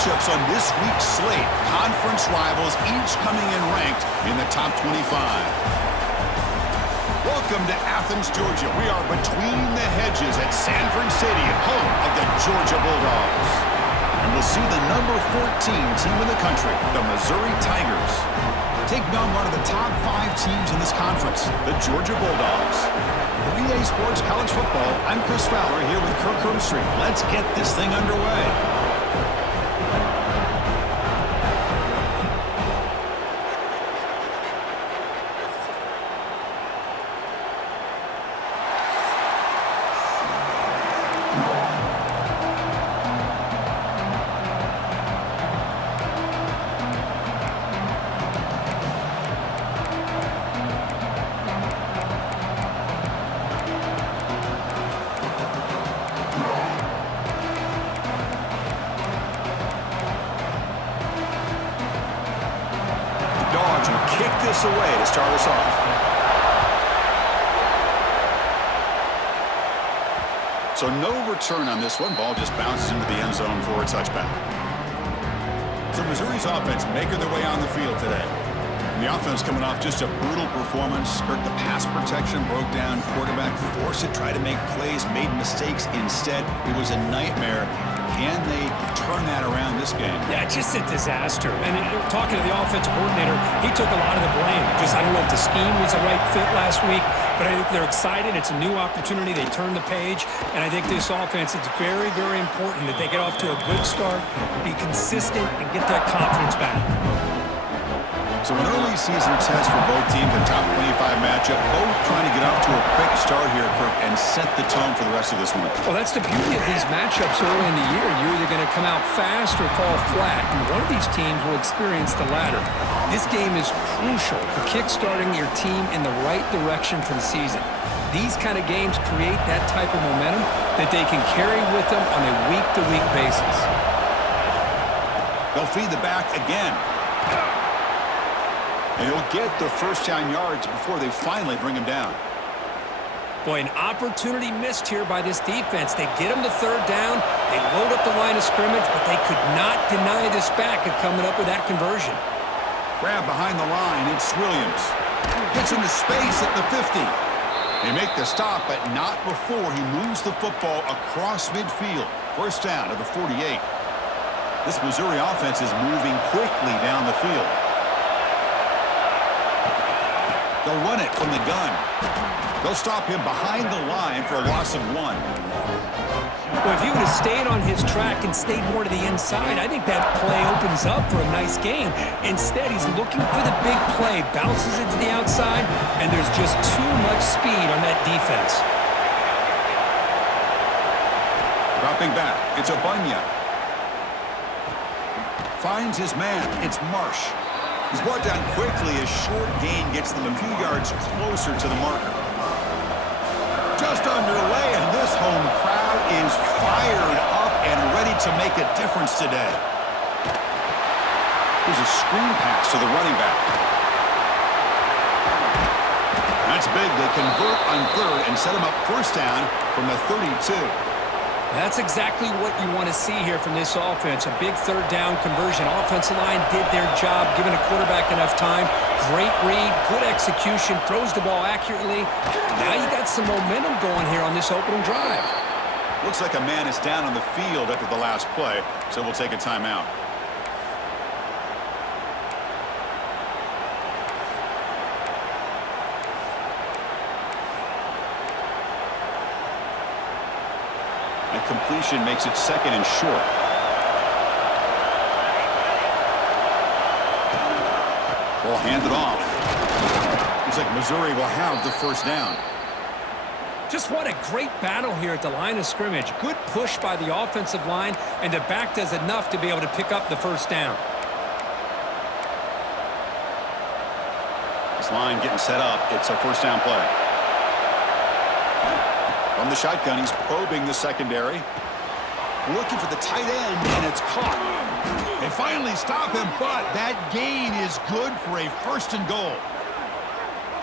matchups on this week's slate. Conference rivals, each coming in ranked in the top 25. Welcome to Athens, Georgia. We are between the hedges at Sanford Stadium, home of the Georgia Bulldogs. And we'll see the number 14 team in the country, the Missouri Tigers, taking on one of the top 5 teams in this conference, the Georgia Bulldogs. For EA Sports College Football, I'm Chris Fowler here with Kirk Herbstreit. Let's get this thing underway. Kick this away to start us off. So no return on this one. Ball just bounces into the end zone for a touchback. So Missouri's offense making their way on the field today. And the offense coming off just a brutal performance. Hurt the pass protection, broke down quarterback, forced to try to make plays, made mistakes instead. It was a nightmare. Can they turn that around this game? Yeah, just a disaster. And talking to the offensive coordinator, he took a lot of the blame. Just, I don't know if the scheme was the right fit last week, but I think they're excited. It's a new opportunity. They turn the page. And I think this offense, it's very, very important that they get off to a good start, be consistent, and get that confidence back. So an early season test for both teams, a top 25 matchup, both trying to get off to a quick start here, Kirk, and set the tone for the rest of this one. Well, that's the beauty of these matchups early in the year. You're either going to come out fast or fall flat, and one of these teams will experience the latter. This game is crucial for kickstarting your team in the right direction for the season. These kind of games create that type of momentum that they can carry with them on a week-to-week basis. They'll feed the back again. And he'll get the first down yards before they finally bring him down. Boy, an opportunity missed here by this defense. They get him the third down. They load up the line of scrimmage, but they could not deny this back of coming up with that conversion. Grab behind the line. It's Williams. Gets into space at the 50. They make the stop, but not before he moves the football across midfield. First down to the 48. This Missouri offense is moving quickly down the field. They'll run it from the gun. They'll stop him behind the line for a loss of 1. Well, if he would have stayed on his track and stayed more to the inside, I think that play opens up for a nice gain. Instead, he's looking for the big play, bounces it to the outside, and there's just too much speed on that defense. Dropping back, it's Abunya. Finds his man, it's Marsh. He's brought down quickly as short gain gets them a few yards closer to the marker. Just underway, and this home crowd is fired up and ready to make a difference today. Here's a screen pass to the running back. That's big. They convert on third and set him up first down from the 32. That's exactly what you want to see here from this offense. A big third down conversion. Offensive line did their job, giving a quarterback enough time. Great read, good execution, throws the ball accurately. Now you got some momentum going here on this opening drive. Looks like a man is down on the field after the last play, so we'll take a timeout. Completion makes it second and short. Ball handed off. Looks like Missouri will have the first down. Just what a great battle here at the line of scrimmage. Good push by the offensive line, and the back does enough to be able to pick up the first down. This line getting set up. It's a first down play. From the shotgun, he's probing the secondary. Looking for the tight end, and it's caught. They finally stop him, but that gain is good for a first and goal.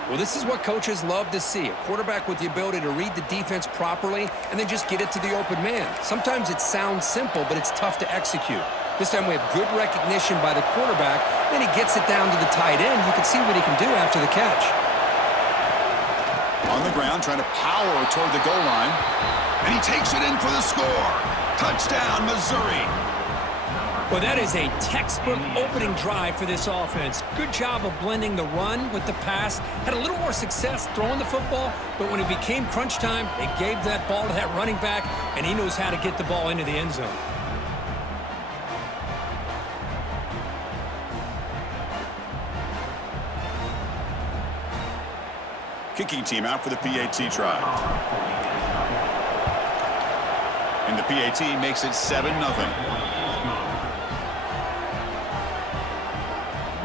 Well, this is what coaches love to see. A quarterback with the ability to read the defense properly and then just get it to the open man. Sometimes it sounds simple, but it's tough to execute. This time we have good recognition by the quarterback. Then he gets it down to the tight end. You can see what he can do after the catch. On the ground, trying to power toward the goal line. And he takes it in for the score. Touchdown, Missouri. Well, that is a textbook opening drive for this offense. Good job of blending the run with the pass. Had a little more success throwing the football, but when it became crunch time, they gave that ball to that running back, and he knows how to get the ball into the end zone. Kicking team out for the PAT try. And the PAT makes it 7-0.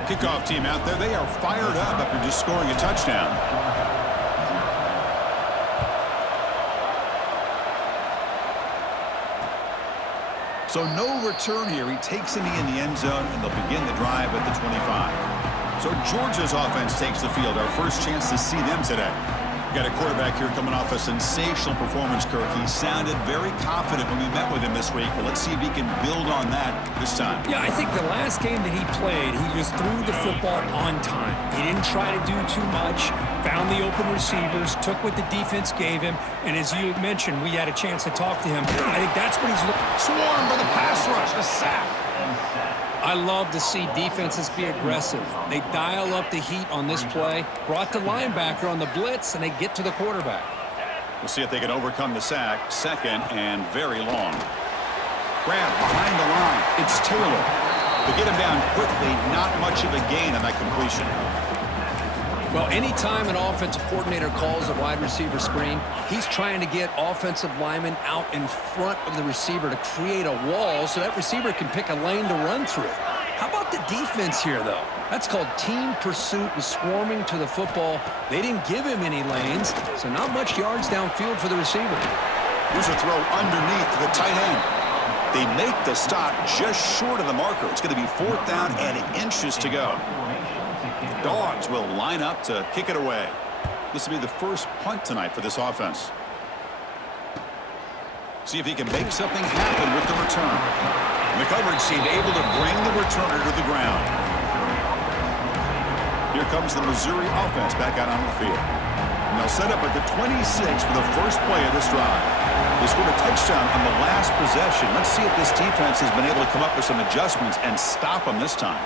Kickoff team out there. They are fired up after just scoring a touchdown. So no return here. He takes it in the end zone, and they'll begin the drive at the 25. So Georgia's offense takes the field. Our first chance to see them today. Got a quarterback here coming off a sensational performance, Kirk. He sounded very confident when we met with him this week. Well, let's see if he can build on that this time. Yeah, I think the last game that he played, he just threw the football on time. He didn't try to do too much, found the open receivers, took what the defense gave him, and as you mentioned, we had a chance to talk to him. I think that's what he's looking. Swarmed by the pass rush, a sack. I love to see defenses be aggressive. They dial up the heat on this play, brought the linebacker on the blitz, and they get to the quarterback. We'll see if they can overcome the sack. Second and very long. Grab behind the line. It's Taylor. They get him down quickly. Not much of a gain on that completion. Well, anytime an offensive coordinator calls a wide receiver screen, he's trying to get offensive linemen out in front of the receiver to create a wall so that receiver can pick a lane to run through. How about the defense here, though? That's called team pursuit and swarming to the football. They didn't give him any lanes, so not much yards downfield for the receiver. Here's a throw underneath to the tight end. They make the stop just short of the marker. It's going to be 4th down and inches to go. Dogs will line up to kick it away. This will be the first punt tonight for this offense. See if he can make something happen with the return. The coverage seemed able to bring the returner to the ground. Here comes the Missouri offense back out on the field. And they'll set up at the 26 for the first play of this drive. They scored a touchdown on the last possession. Let's see if this defense has been able to come up with some adjustments and stop them this time.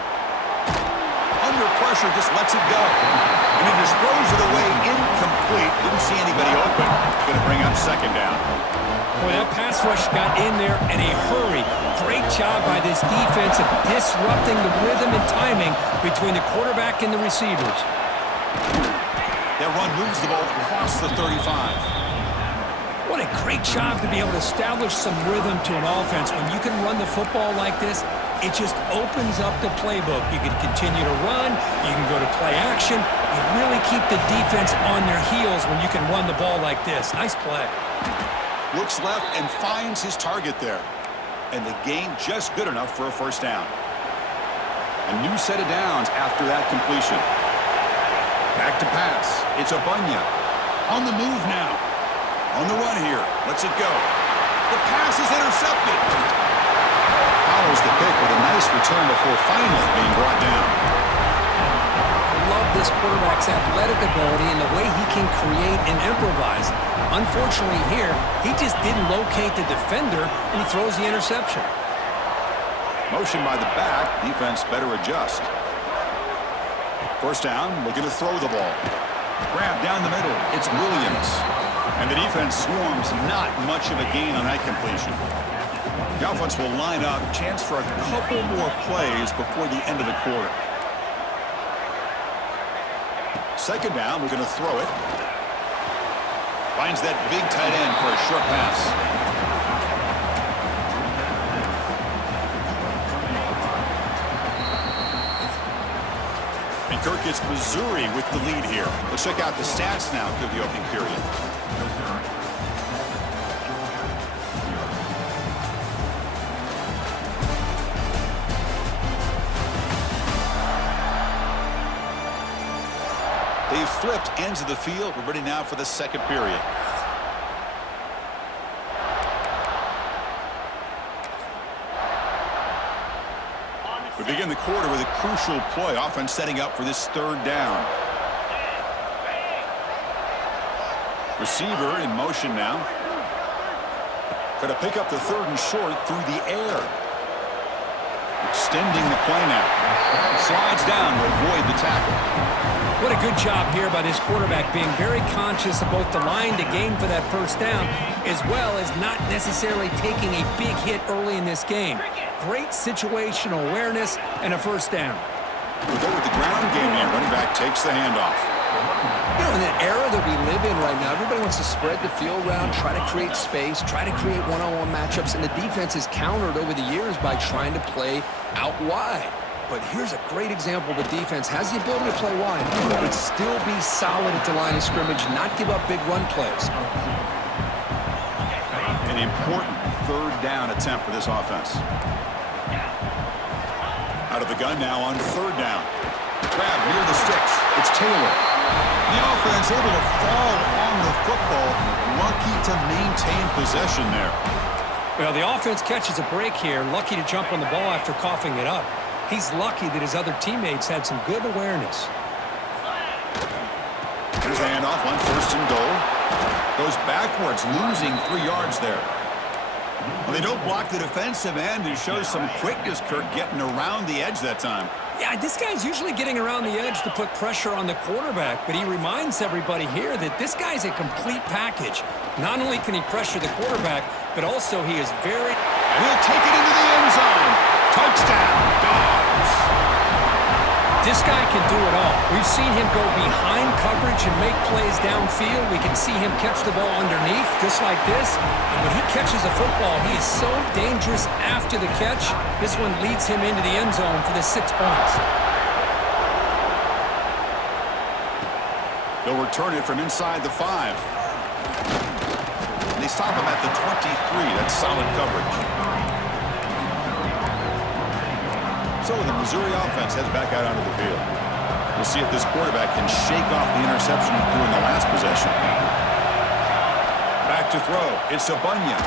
Under pressure, just lets it go. And he just throws it away incomplete. Didn't see anybody open. Going to bring up 2nd down. Boy, that pass rush got in there in a hurry. Great job by this defense of disrupting the rhythm and timing between the quarterback and the receivers. That run moves the ball across the 35. What a great job to be able to establish some rhythm to an offense. When you can run the football like this, it just opens up the playbook. You can continue to run. You can go to play action. You really keep the defense on their heels when you can run the ball like this. Nice play. Looks left and finds his target there. And the gain just good enough for a 1st down. A new set of downs after that completion. Back to pass. It's Abunya. On the move now. On the run here. Lets it go. The pass is intercepted. Follows the pick with a nice return before finally being brought down. I love this quarterback's athletic ability and the way he can create and improvise. Unfortunately here, he just didn't locate the defender and he throws the interception. Motion by the back. Defense better adjust. 1st down, looking to throw the ball. Grab down the middle. It's Williams. And the defense swarms. Not much of a gain on that completion. The offense will line up. Chance for a couple more plays before the end of the quarter. 2nd down, we're going to throw it. Finds that big tight end for a short pass. And Kirk, it's Missouri with the lead here. Let's check out the stats now through the opening period. They've flipped ends of the field. We're ready now for the 2nd period. begin the quarter with a crucial play. Offense setting up for this third down. Receiver in motion now. Going to pick up the third and short through the air. Extending the play now. Slides down to avoid the tackle. What a good job here by this quarterback, being very conscious of both the line to gain for that first down, as well as not necessarily taking a big hit early in this game. Great situational awareness and a first down. We'll go with the ground game here. Running back takes the handoff. You know, in the era that we live in right now, everybody wants to spread the field around, try to create space, try to create one-on-one matchups, and the defense is countered over the years by trying to play out wide. But here's a great example. The defense has the ability to play wide, but still be solid at the line of scrimmage, not give up big run plays. An important third down attempt for this offense. Out of the gun now on third down. Grab near the sticks. It's Taylor. The offense able to fall on the football. Lucky to maintain possession there. Well, the offense catches a break here. Lucky to jump on the ball after coughing it up. He's lucky that his other teammates had some good awareness. Here's the handoff on first and goal. Goes backwards, losing 3 yards there. Well, they don't block the defensive end and shows some quickness, Kirk, getting around the edge that time. Yeah, this guy's usually getting around the edge to put pressure on the quarterback, but he reminds everybody here that this guy's a complete package. Not only can he pressure the quarterback, but also he is very... And he'll take it into the end zone. Touchdown, Dogs. This guy can do it all. We've seen him go behind coverage and make plays downfield. We can see him catch the ball underneath, just like this. And when he catches a football, he is so dangerous after the catch. This one leads him into the end zone for the 6 points. They'll return it from inside the 5. And they stop him at the 23. That's solid coverage. So the Missouri offense heads back out onto the field. We'll see if this quarterback can shake off the interception he threw in the last possession. Back to throw. It's Bunyan.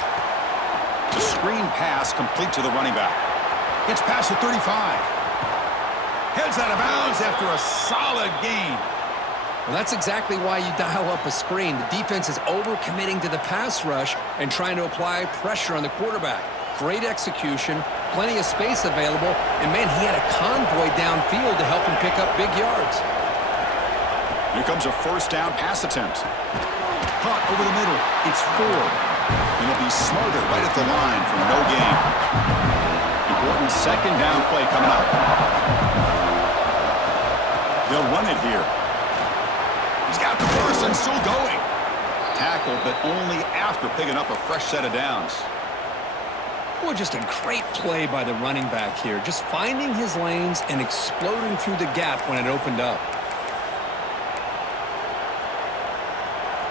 The screen pass complete to the running back. Gets past the 35. Heads out of bounds after a solid gain. Well, that's exactly why you dial up a screen. The defense is over-committing to the pass rush and trying to apply pressure on the quarterback. Great execution, plenty of space available, and man, he had a convoy downfield to help him pick up big yards. Here comes a first down pass attempt. Caught over the middle. It's Ford. And he'll be smarter right at the line for no gain. Important second down play coming up. They'll run it here. He's got the first and still going. Tackled, but only after picking up a fresh set of downs. Well, just a great play by the running back here. Just finding his lanes and exploding through the gap when it opened up.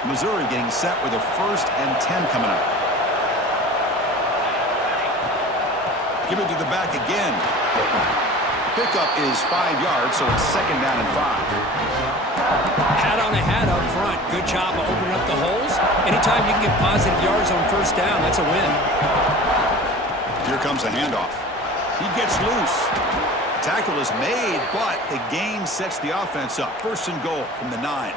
Missouri getting set with a first and 10 coming up. Give it to the back again. Pickup is 5 yards, so it's second down and 5. Hat on a hat up front. Good job of opening up the holes. Anytime you can get positive yards on first down, that's a win. Here comes a handoff. He gets loose. Tackle is made, but the gain sets the offense up. First and goal from the 9.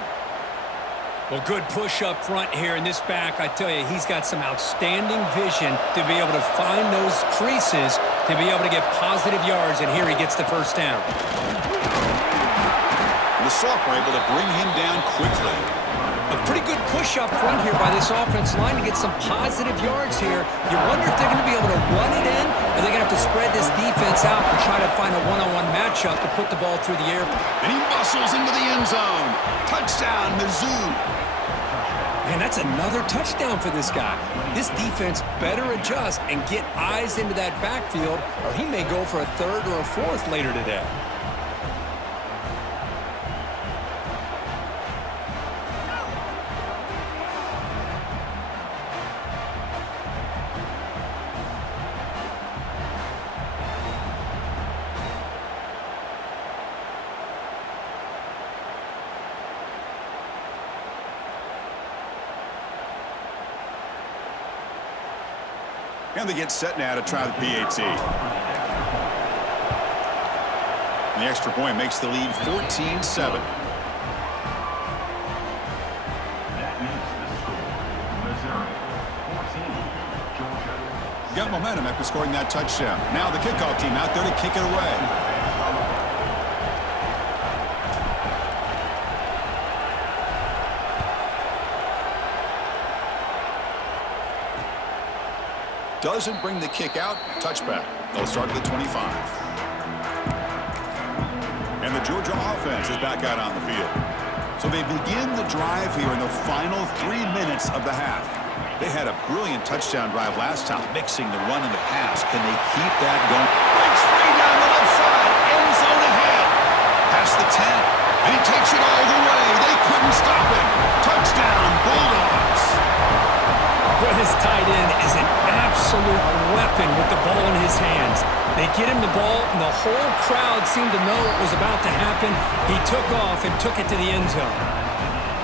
Well, good push up front here in this back. I tell you, he's got some outstanding vision to be able to find those creases, to be able to get positive yards, and here he gets the first down. The sophomore able to bring him down quickly. A pretty good push up front here by this offense line to get some positive yards here. You wonder if they're going to be able to run it in, or they're going to have to spread this defense out and try to find a one-on-one matchup to put the ball through the air. And he muscles into the end zone. Touchdown, Mizzou. Man, that's another touchdown for this guy. This defense better adjust and get eyes into that backfield, or he may go for a third or a fourth later today. And they get set now to try the PAT. The extra point makes the lead 14-7. Got momentum after scoring that touchdown. Now the kickoff team out there to kick it away. Doesn't bring the kick out. Touchback. They'll start at the 25. And the Georgia offense is back out on the field. So they begin the drive here in the final 3 minutes of the half. They had a brilliant touchdown drive last time, mixing the run and the pass. Can they keep that going? Breaks free down the left side. End zone ahead. Past the 10. And he takes it all the way. They couldn't stop him. Touchdown, Bulldogs. Well, his tight end is an absolute weapon with the ball in his hands. They get him the ball, and the whole crowd seemed to know what was about to happen. He took off and took it to the end zone.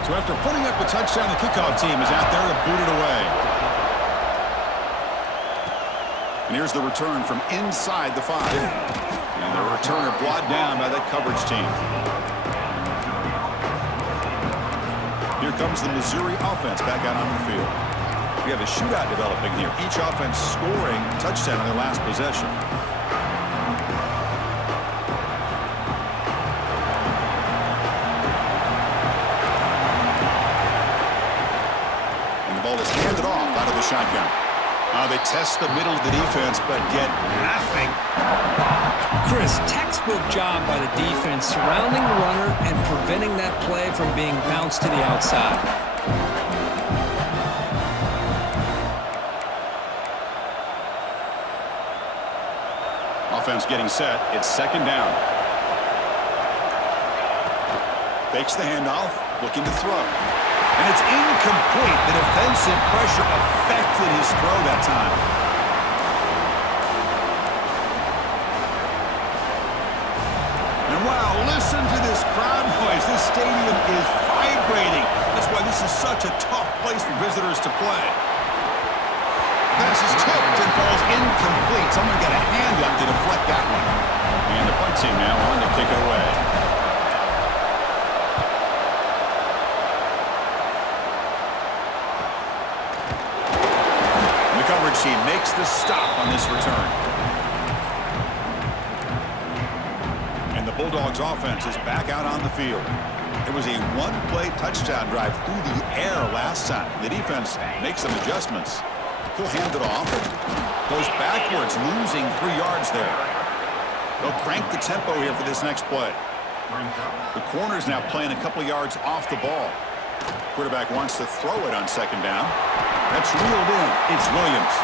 So after putting up a touchdown, the kickoff team is out there to boot it away. And here's the return from inside the 5. And the returner brought down by that coverage team. Here comes the Missouri offense back out on the field. We have a shootout developing here. Each offense scoring a touchdown in their last possession. Is handed off out of the shotgun. They test the middle of the defense, but get nothing. Chris, textbook job by the defense surrounding the runner and preventing that play from being bounced to the outside. Offense getting set. It's second down. Fakes the handoff, looking to throw. And it's incomplete. The defensive pressure affected his throw that time. And wow, listen to this crowd noise. This stadium is vibrating. That's why this is such a tough place for visitors to play. Pass is tipped and falls incomplete. Someone got a hand up to deflect that one. And the punt team now on to kick it away. She makes the stop on this return. And the Bulldogs offense is back out on the field. It was a one-play touchdown drive through the air last time. The defense makes some adjustments. He'll hand it off. Goes backwards, losing 3 yards there. They'll crank the tempo here for this next play. The corner's now playing a couple yards off the ball. Quarterback wants to throw it on second down. That's reeled in. It's Williams.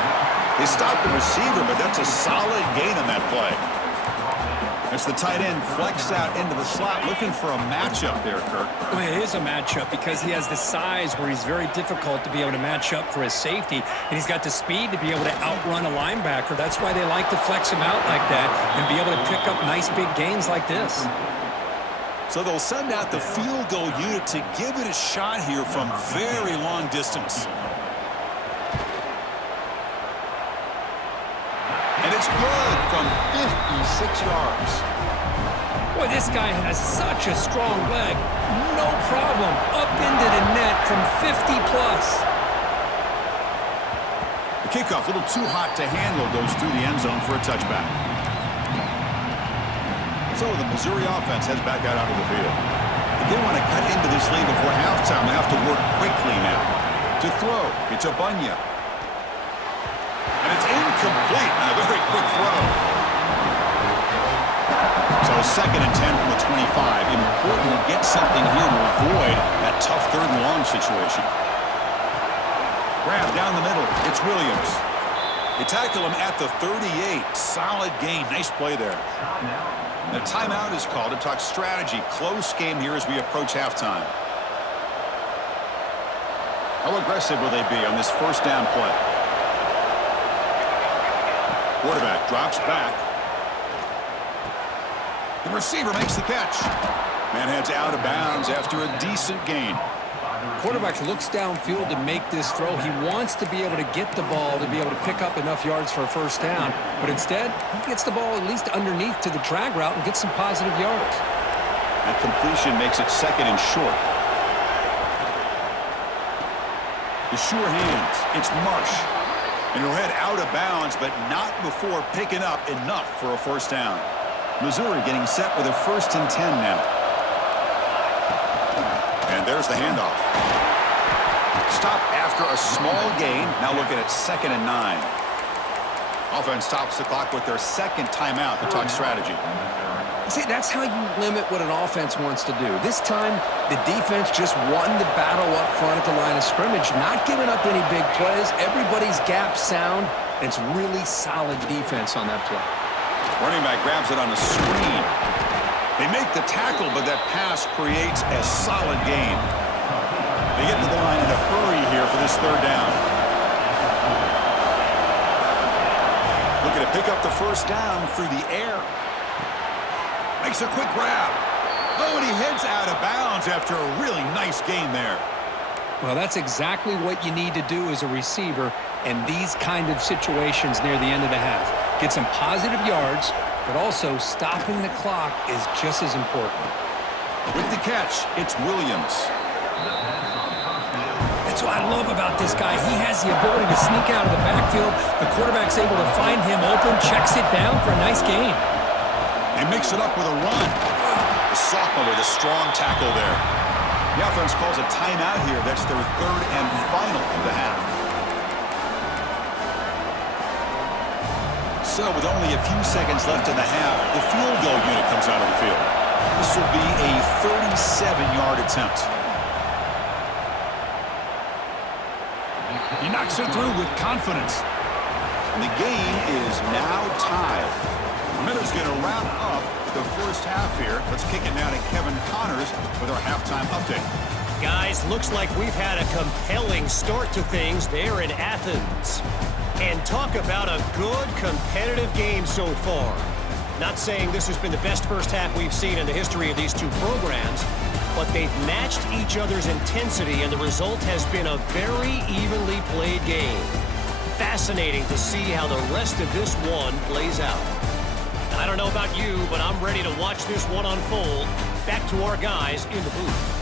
They stopped the receiver, but that's a solid gain on that play. As the tight end flexed out into the slot, looking for a matchup there, Kirk. Well, it is a matchup because he has the size where he's very difficult to be able to match up for his safety, and he's got the speed to be able to outrun a linebacker. That's why they like to flex him out like that and be able to pick up nice big gains like this. So they'll send out the field goal unit to give it a shot here from very long distance. And it's good from 56 yards. Boy, this guy has such a strong leg. No problem. Up into the net from 50-plus. The kickoff, a little too hot to handle, goes through the end zone for a touchback. So the Missouri offense heads back out onto the field. If they want to cut into this lead before halftime, they have to work quickly now. To throw, it's Obunya. And it's incomplete on a very quick throw. So second and 10 from the 25. Important to get something here to avoid that tough third and long situation. Grab down the middle. It's Williams. They tackle him at the 38. Solid gain. Nice play there. The timeout is called to talk strategy. Close game here as we approach halftime. How aggressive will they be on this first down play? Quarterback drops back. The receiver makes the catch. Man heads out of bounds after a decent gain. Quarterback looks downfield to make this throw. He wants to be able to get the ball to be able to pick up enough yards for a first down. But instead, he gets the ball at least underneath to the drag route and gets some positive yards. That completion makes it 2nd and short. The sure hands. It's Marsh. And he'll head out of bounds, but not before picking up enough for a first down. Missouri getting set with a 1st and 10 now. And there's the handoff. Stop after a small gain. Now looking at 2nd and 9. Offense stops the clock with their 2nd timeout to talk strategy. See, that's how you limit what an offense wants to do. This time, the defense just won the battle up front at the line of scrimmage, not giving up any big plays. Everybody's gap sound, and it's really solid defense on that play. Running back grabs it on a screen. They make the tackle, but that pass creates a solid gain. They get to the line in a hurry here for this 3rd down. Looking to pick up the first down through the air. Makes a quick grab. Oh, and he heads out of bounds after a really nice gain there. Well, that's exactly what you need to do as a receiver in these kind of situations near the end of the half. Get some positive yards, but also stopping the clock is just as important. With the catch, it's Williams. That's what I love about this guy. He has the ability to sneak out of the backfield. The quarterback's able to find him open, checks it down for a nice gain. They mix it up with a run. The sophomore with a strong tackle there. The offense calls a timeout here. That's their 3rd and final of the half. So with only a few seconds left in the half, the field goal unit comes out of the field. This will be a 37-yard attempt. He knocks it through with confidence. And the game is now tied. Miller's going to wrap up the first half here. Let's kick it now to Kevin Connors with our halftime update. Guys, looks like we've had a compelling start to things there in Athens. And talk about a good competitive game so far. Not saying this has been the best first half we've seen in the history of these two programs, but they've matched each other's intensity, and the result has been a very evenly played game. Fascinating to see how the rest of this one plays out. I don't know about you, but I'm ready to watch this one unfold. Back to our guys in the booth.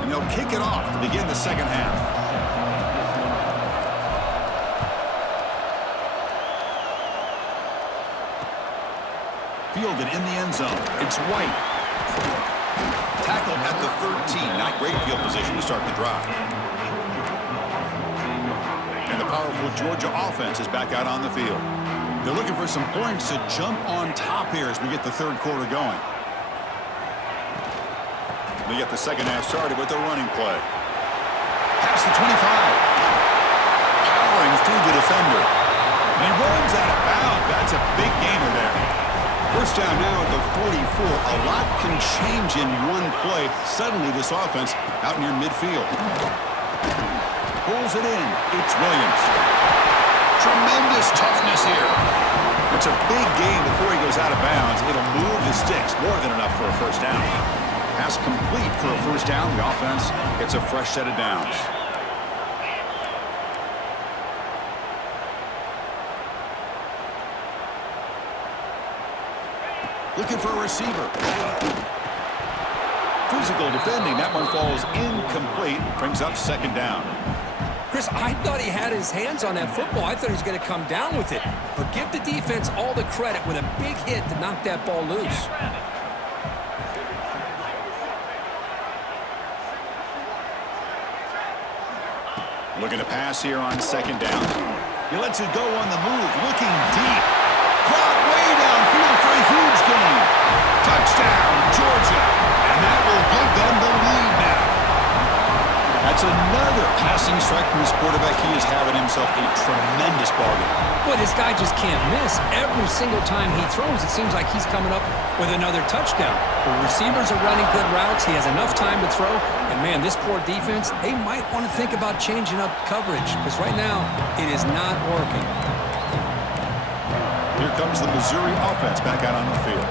And they'll kick it off to begin the second half. Fielded in the end zone. It's White. Tackled at the 13. Not great field position to start the drive. And the powerful Georgia offense is back out on the field. They're looking for some points to jump on top here as we get the 3rd quarter going. They get the second half started with the running play. Past the 25. Powering through the defender. And he runs out of bounds. That's a big gainer there. First down now at the 44. A lot can change in one play. Suddenly this offense out near midfield. Pulls it in. It's Williams. Tremendous toughness here. It's a big gain before he goes out of bounds. It'll move the sticks. More than enough for a first down. Pass complete for a first down. The offense gets a fresh set of downs. Looking for a receiver. Physical defending. That one falls incomplete. Brings up 2nd down. Chris, I thought he had his hands on that football. I thought he was going to come down with it. But give the defense all the credit with a big hit to knock that ball loose. Looking to pass here on 2nd down. He lets it go on the move. Looking deep. Caught way downfield for a huge gain. Touchdown, Georgia. And that will give them the lead now. That's another passing strike from his quarterback. He is having himself a tremendous ball game. Boy, this guy just can't miss. Every single time he throws, it seems like he's coming up with another touchdown. The receivers are running good routes. He has enough time to throw. And, man, this poor defense, they might want to think about changing up coverage because right now it is not working. Here comes the Missouri offense back out on the field.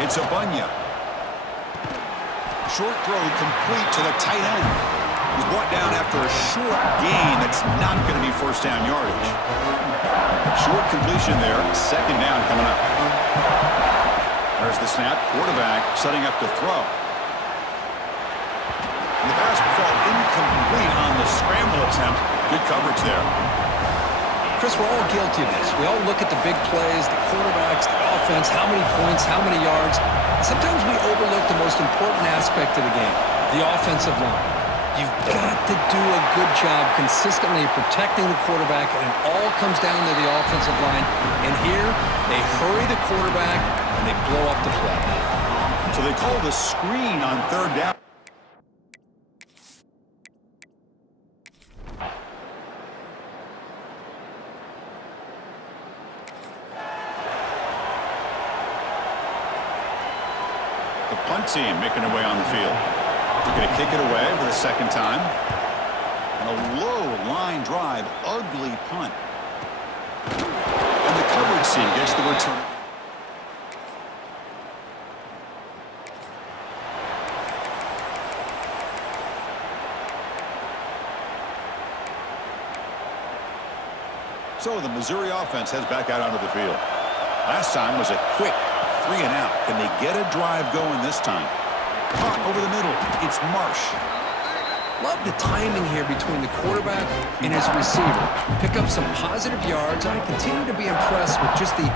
It's a Bunya. Short throw complete to the tight end. He's brought down after a short gain that's not going to be first down yardage. Short completion there. Second down coming up. There's the snap. Quarterback setting up to throw. And the pass fall incomplete on the scramble attempt. Good coverage there. Chris, we're all guilty of this. We all look at the big plays, the quarterbacks, the offense, how many points, how many yards. Sometimes we overlook the most important aspect of the game, the offensive line. You've got to do a good job consistently protecting the quarterback, and it all comes down to the offensive line. And here, they hurry the quarterback, and they blow up the play. So they call the screen on third down. The punt team making their way on the field. They're going to kick it away for the second time. And a low line drive, ugly punt. And the coverage team gets the return. So the Missouri offense heads back out onto the field. Last time was a quick 3 and out. Can they get a drive going this time? Caught over the middle. It's Marsh. Love the timing here between the quarterback and his receiver. Pick up some positive yards. I continue to be impressed with just the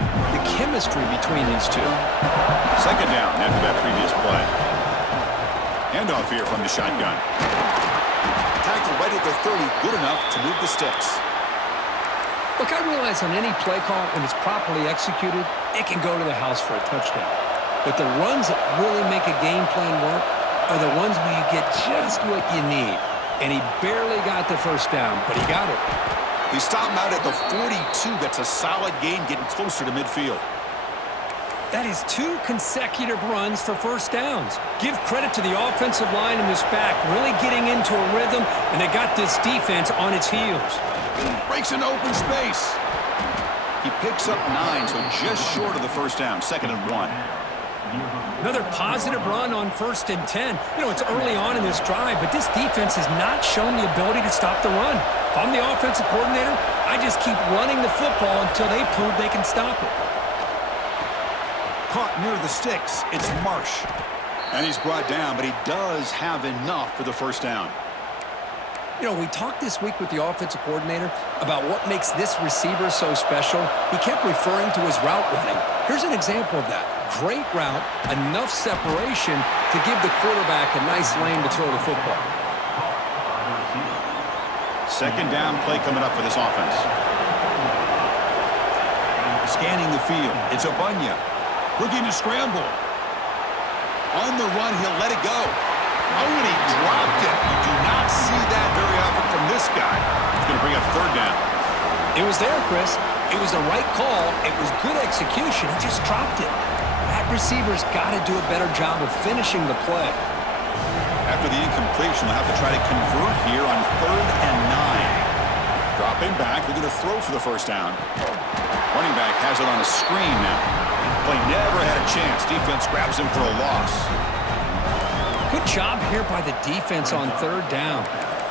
chemistry between these two. Second down after that previous play. Handoff here from the shotgun. Tackle right at the 30. Good enough to move the sticks. Look, I realize on any play call, when it's properly executed, it can go to the house for a touchdown. But the runs that really make a game plan work are the ones where you get just what you need. And he barely got the first down, but he got it. He stopped him out at the 42. That's a solid gain, getting closer to midfield. That is 2 consecutive runs for first downs. Give credit to the offensive line in this back, really getting into a rhythm, and they got this defense on its heels. Breaks into open space. He picks up 9, so just short of the first down. 2nd and 1. Another positive run on 1st and 10. You know, it's early on in this drive, but this defense has not shown the ability to stop the run. If I'm the offensive coordinator, I just keep running the football until they prove they can stop it. Caught near the sticks. It's Marsh. And he's brought down, but he does have enough for the first down. You know, we talked this week with the offensive coordinator about what makes this receiver so special. He kept referring to his route running. Here's an example of that. Great route, enough separation to give the quarterback a nice lane to throw the football. Second down play coming up for this offense. Scanning the field. It's a Bunya. Looking to scramble. On the run, he'll let it go. Oh, and he dropped it. You do not see that very often from this guy. He's going to bring up third down. It was there, Chris. It was the right call. It was good execution. He just dropped it. That receiver's got to do a better job of finishing the play. After the incompletion, they'll have to try to convert here on 3rd and 9. Dropping back, looking to throw for the first down. Running back has it on a screen now. Play never had a chance. Defense grabs him for a loss. Good job here by the defense on 3rd down.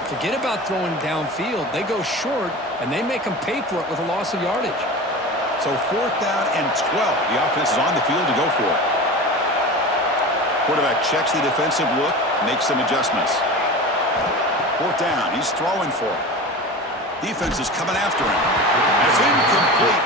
Forget about throwing downfield. They go short, and they make them pay for it with a loss of yardage. So 4th down and 12. The offense is on the field to go for it. Quarterback checks the defensive look, makes some adjustments. 4th down. He's throwing for it. Defense is coming after him. It's incomplete.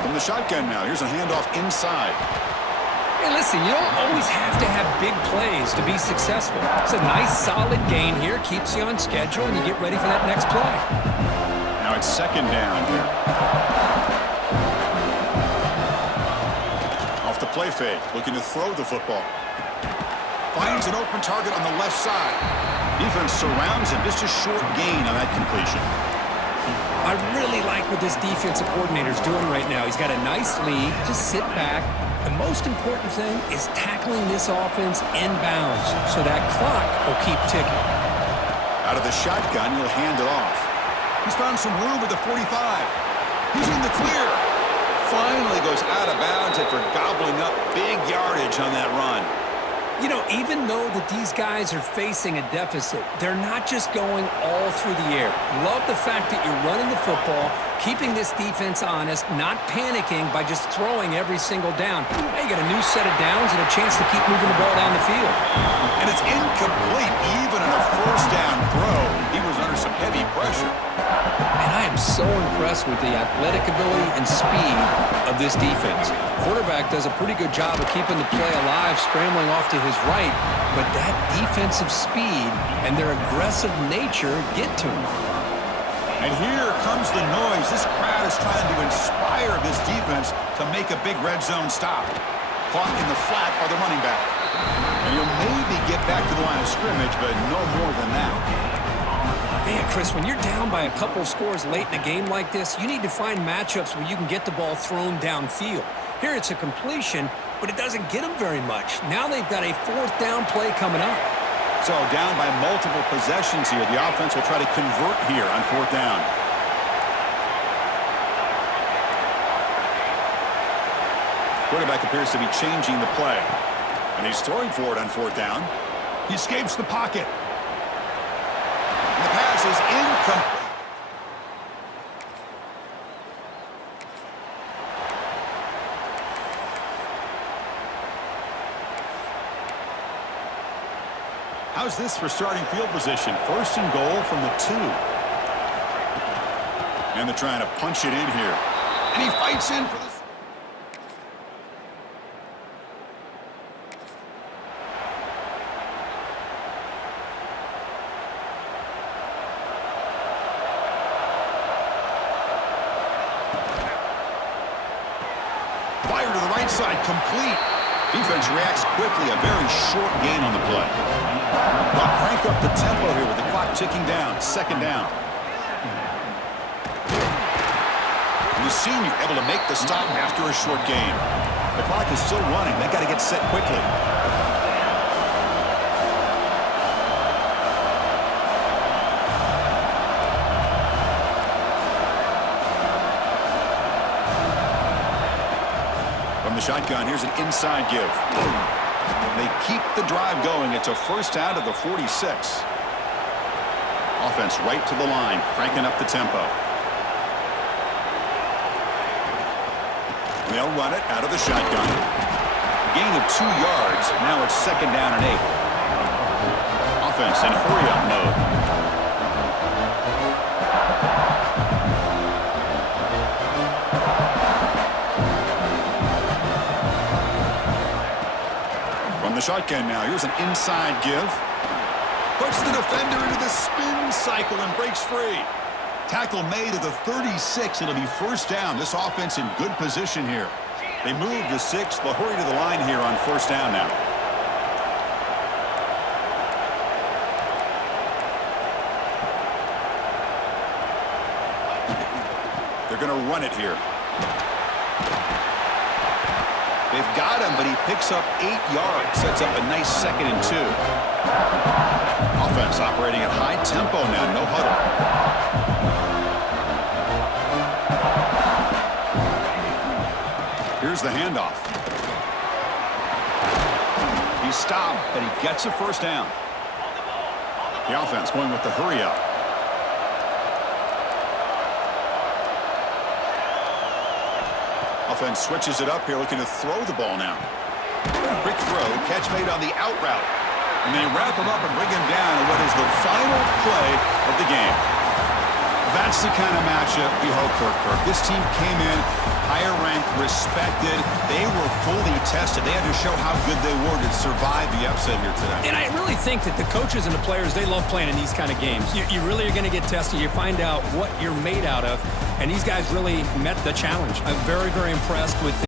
From the shotgun now. Here's a handoff inside. Hey, listen, you don't always have to have big plays to be successful. It's a nice, solid gain here. Keeps you on schedule, and you get ready for that next play. Now it's second down here. Off the play fake, looking to throw the football. Finds an open target on the left side. Defense surrounds him. Just a short gain on that completion. I really like what this defensive coordinator is doing right now. He's got a nice lead. Just sit back. The most important thing is tackling this offense inbounds so that clock will keep ticking. Out of the shotgun, he'll hand it off. He's found some room at the 45. He's in the clear. Finally goes out of bounds after gobbling up big yardage on that run. You know, even though that these guys are facing a deficit, they're not just going all through the air. Love the fact that you're running the football, keeping this defense honest, not panicking by just throwing every single down. Now you got a new set of downs and a chance to keep moving the ball down the field. And it's incomplete even on a first down throw. He was under some heavy pressure. And I am so impressed with the athletic ability and speed of this defense. Quarterback does a pretty good job of keeping the play alive, scrambling off to his right, but that defensive speed and their aggressive nature get to him. And here comes the noise. This crowd is trying to inspire this defense to make a big red zone stop. Caught in the flat by the running back. And he'll maybe get back to the line of scrimmage, but no more than that. Man, Chris, when you're down by a couple scores late in a game like this, you need to find matchups where you can get the ball thrown downfield. Here it's a completion, but it doesn't get them very much. Now they've got a fourth down play coming up. So down by multiple possessions here. The offense will try to convert here on fourth down. Quarterback appears to be changing the play. And he's throwing for it on fourth down. He escapes the pocket. And the pass is incomplete. How's this for starting field position? First and goal from the 2. And they're trying to punch it in here. And he fights in for this. Fire to the right side, complete. Defense reacts quickly, a very short gain on the play. They'll crank up the tempo here with the clock ticking down. Second down. And the senior able to make the stop after a short gain. The clock is still running. They got to get set quickly. From the shotgun, here's an inside give. They keep the drive going. It's a first down to the 46. Offense right to the line, cranking up the tempo. They'll run it out of the shotgun. Gain of 2 yards. Now it's second down and 8. Offense in hurry-up mode. From the shotgun now. Here's an inside give. Puts the defender into the spin cycle and breaks free. Tackle made at the 36. It'll be first down. This offense in good position here. They move to 6. They'll hurry to the line here on first down now. They're going to run it here. They've got him, but he picks up 8 yards. Sets up a nice second and 2. Offense operating at high tempo now. No huddle. Here's the handoff. He's stopped, but he gets a first down. The offense going with the hurry up. defense switches it up here, looking to throw the ball now. Quick throw, catch made on the out route. And they wrap him up and bring him down in what is the final play of the game. That's the kind of matchup we hope for, Kirk. This team came in higher ranked, respected. They were fully tested. They had to show how good they were to survive the upset here today. And I really think that the coaches and the players, they love playing in these kind of games. You really are going to get tested. You find out what you're made out of. And these guys really met the challenge. I'm very, very impressed with